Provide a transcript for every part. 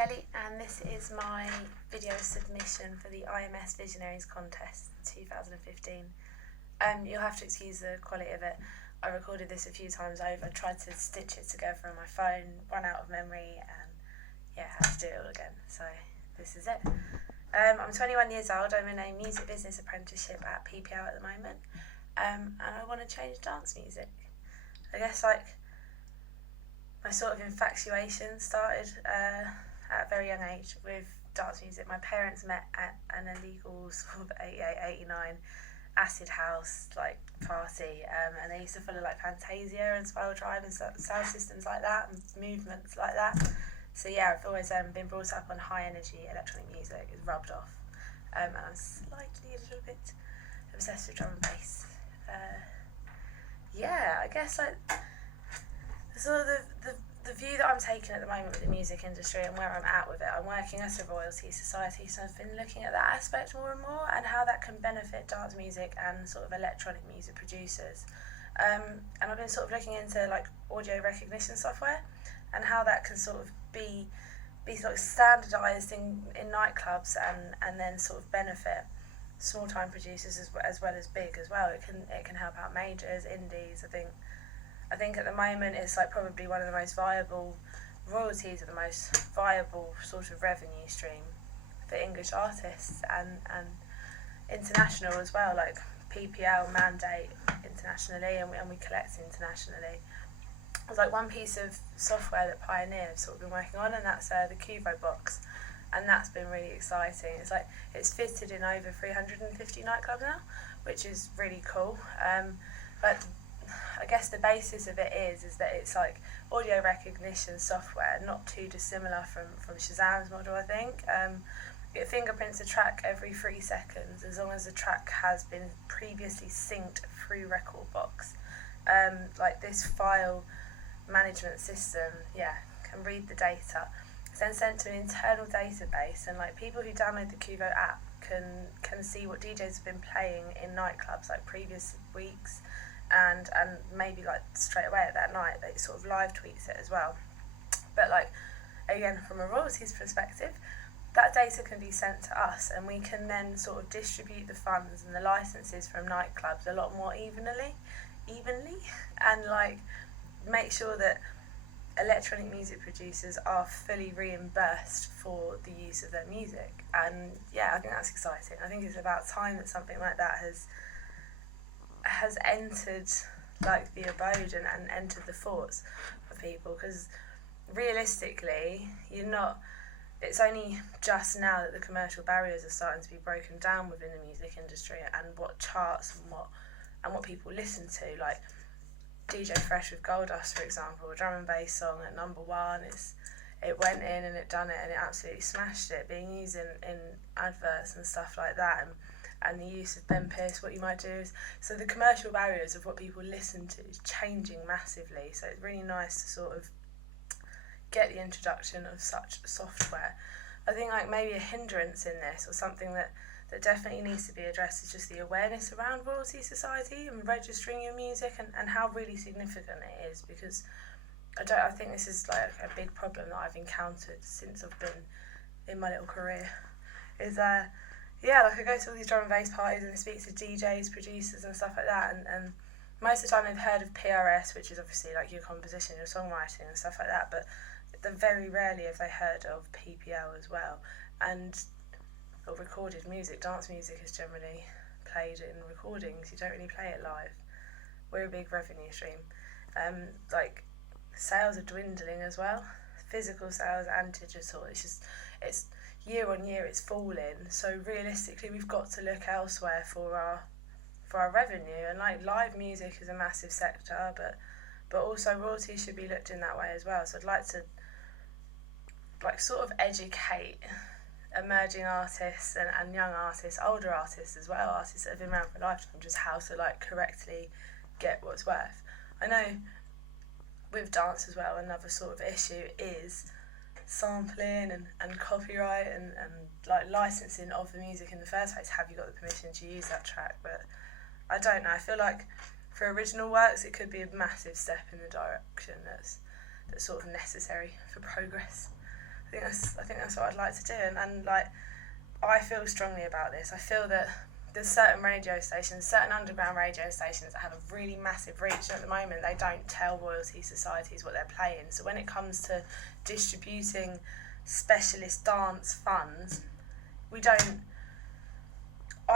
Kelly, and this is my video submission for the IMS Visionaries Contest 2015. You'll have to excuse the quality of it. I recorded this a few times over, tried to stitch it together on my phone, run out of memory, and had to do it all again. So this is it. I'm 21 years old. I'm in a music business apprenticeship at PPL at the moment, and I want to change dance music. I guess my sort of infatuation started at a very young age with dance music. My parents met at an illegal sort of 88, 89 acid house party, and they used to follow Fantasia and Spiral Tribe and sound systems like that and movements like that. So I've always been brought up on high energy electronic music. It's rubbed off, and I'm slightly a little bit obsessed with drum and bass. I guess sort of the view that I'm taking at the moment with the music industry and where I'm at with it, I'm working at a royalty society, so I've been looking at that aspect more and more and how that can benefit dance music and sort of electronic music producers. And I've been sort of looking into audio recognition software and how that can sort of be standardised in nightclubs and then sort of benefit small time producers as well as big as well. It can help out majors, indies. I think at the moment it's probably one of the most viable royalties, or the most viable sort of revenue stream for English artists and international as well. PPL mandate internationally, and we collect internationally. There's one piece of software that Pioneer have sort of been working on, and that's the Cuvo box, and that's been really exciting. It's fitted in over 350 nightclubs now, which is really cool. But I guess the basis of it is that it's audio recognition software, not too dissimilar from Shazam's model, I think. It fingerprints a track every 3 seconds as long as the track has been previously synced through Rekordbox. This file management system, can read the data. It's then sent to an internal database, and people who download the Cuvo app can see what DJs have been playing in nightclubs previous weeks, and maybe straight away at that night they sort of live tweets it as well. But again, from a royalties perspective, that data can be sent to us, and we can then sort of distribute the funds and the licenses from nightclubs a lot more evenly, and make sure that electronic music producers are fully reimbursed for the use of their music. And I think that's exciting. I think it's about time that something like that has entered the abode and entered the thoughts of people, because realistically it's only just now that the commercial barriers are starting to be broken down within the music industry, and what charts and what people listen to. DJ Fresh with Goldust, for example, a drum and bass song at #1. It went in and it done it, and it absolutely smashed it, being used in adverts and stuff like that, and the use of Ben Pierce, what you might do is, so the commercial barriers of what people listen to is changing massively. So it's really nice to sort of get the introduction of such software. I think maybe a hindrance in this, or something that definitely needs to be addressed, is just the awareness around royalty society and registering your music, and how really significant it is, because I think this is a big problem that I've encountered since I've been in my little career, is I go to all these drum and bass parties and I speak to DJs, producers and stuff like that, and most of the time they've heard of PRS, which is obviously your composition, your songwriting and stuff like that, but very rarely have they heard of PPL as well. Or recorded music. Dance music is generally played in recordings. You don't really play it live. We're a big revenue stream. Sales are dwindling as well, physical sales and digital. It's year on year it's falling. So realistically, we've got to look elsewhere for our revenue. And live music is a massive sector, but also royalties should be looked in that way as well. So I'd like to sort of educate emerging artists and young artists, older artists as well, artists that have been around for a lifetime, just how to like get what's worth. I know with dance as well, another sort of issue is sampling and copyright and like licensing of the music in the first place. Have you got the permission to use that track? But I don't know. I feel like for original works it could be a massive step in the direction that's sort of necessary for progress. I think that's what I'd like to do, and like, I feel strongly about this. I feel that there's certain radio stations, certain underground radio stations that have a really massive reach, and at the moment they don't tell royalty societies what they're playing. So when it comes to distributing specialist dance funds, I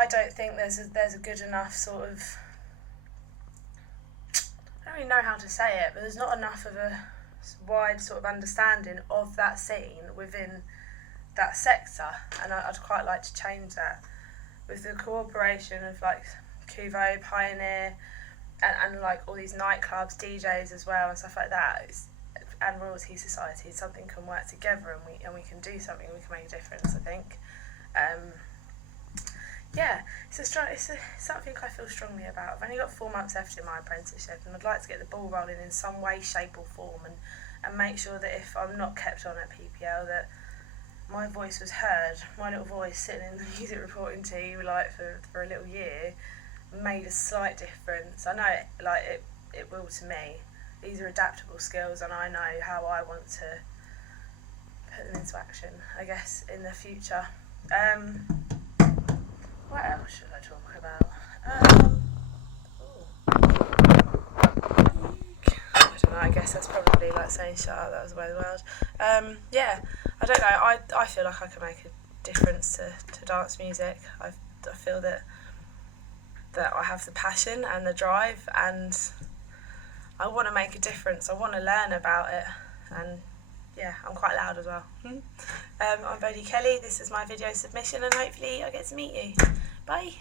don't think there's a good enough sort of, I don't really know how to say it, but there's not enough of a wide sort of understanding of that scene within that sector, and I'd quite like to change that with the cooperation of like Kuvo, Pioneer, and like all these nightclubs, DJs as well and stuff like that, and royalty societies. Something can work together, and we can do something. We can make a difference, I think. Yeah, it's something I feel strongly about. I've only got 4 months left in my apprenticeship, and I'd like to get the ball rolling in some way, shape or form, and make sure that if I'm not kept on at PPL, that my voice was heard. My little voice sitting in the music reporting team like for a little year made a slight difference. I know it will to me. These are adaptable skills, and I know how I want to put them into action, I guess, in the future. What else should I talk about? I don't know, I guess that's probably like saying shut up, that was the way of the world. Yeah, I don't know, I feel like I can make a difference to dance music. I feel that I have the passion and the drive, and I want to make a difference. I want to learn about it, and yeah, I'm quite loud as well. I'm Bo-Dee Kelly, this is my video submission, and hopefully I get to meet you. Bye.